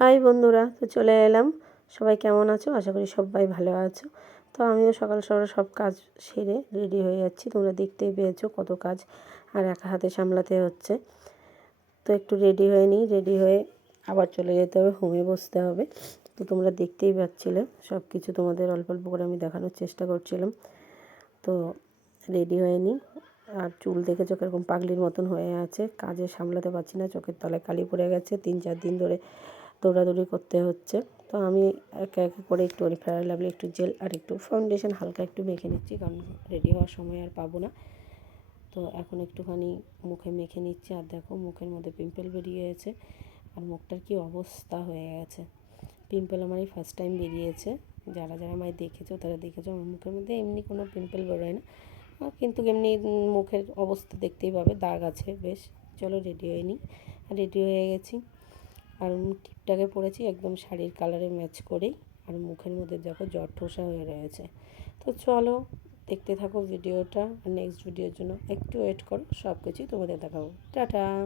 High বন্ধুরা, তো চলে এলাম। সবাই কেমন আছো? আশা করি সবাই ভালো আছো। তো আমিও সকাল সকাল সব কাজ সেরে রেডি হয়ে যাচ্ছি। তোমরা দেখতেই পেয়েছো কত কাজ আর একা হাতে সামলাতে হচ্ছে। তো একটু রেডি হয়ে নিই, রেডি হয়ে আবার চলে যেতে হবে, হোমে বসতে হবে। তো তোমরা দেখতেই পাচ্ছিলে সব কিছু, তোমাদের অল্প অল্প করে আমি দেখানোর চেষ্টা করছিলাম। তো রেডি হয়ে নিই। আর চুল দেখেছো কীরকম পাগলির মতন হয়ে আছে, কাজে সামলাতে পারছি না, চোখের তলায় কালি পড়ে গেছে। 3-4 দিন ধরে দৌড়াদৌড়ি করতে হচ্ছে। তো আমি একে একে করে একটুখানি ফেয়ার লাভলি, একটু জেল আর একটু ফাউন্ডেশন হালকা একটু মেখে নিচ্ছি, কারণ রেডি হওয়ার সময় আর পাবো না। তো এখন একটুখানি মুখে মেখে নিচ্ছি। আর দেখো মুখের মধ্যে পিম্পল বেরিয়েছে আর মুখটার কি অবস্থা হয়ে গেছে। পিম্পল আমার এই ফার্স্ট টাইম বেরিয়েছে। যারা যারা আমায় দেখেছো তারা দেখেছো আমার মুখের মধ্যে এমনি কোনো পিম্পল বেরোয় না, কিন্তু এমনি মুখের অবস্থা দেখতেই পাবে, দাগ আছে বেশ। চলো রেডি হয়ে নিই। আর রেডি হয়ে গেছি। আর টিপটাকে পরেছি একদম শাড়ির কালারে ম্যাচ করেই। আর মুখের মধ্যে দেখো জ্বর ঠোসা হয়ে রয়েছে। তো চলো দেখতে থাকো ভিডিওটা। আর নেক্সট ভিডিওর জন্য একটু ওয়েট করো, সব কিছুই তোমাদের দেখাবো। টাটা।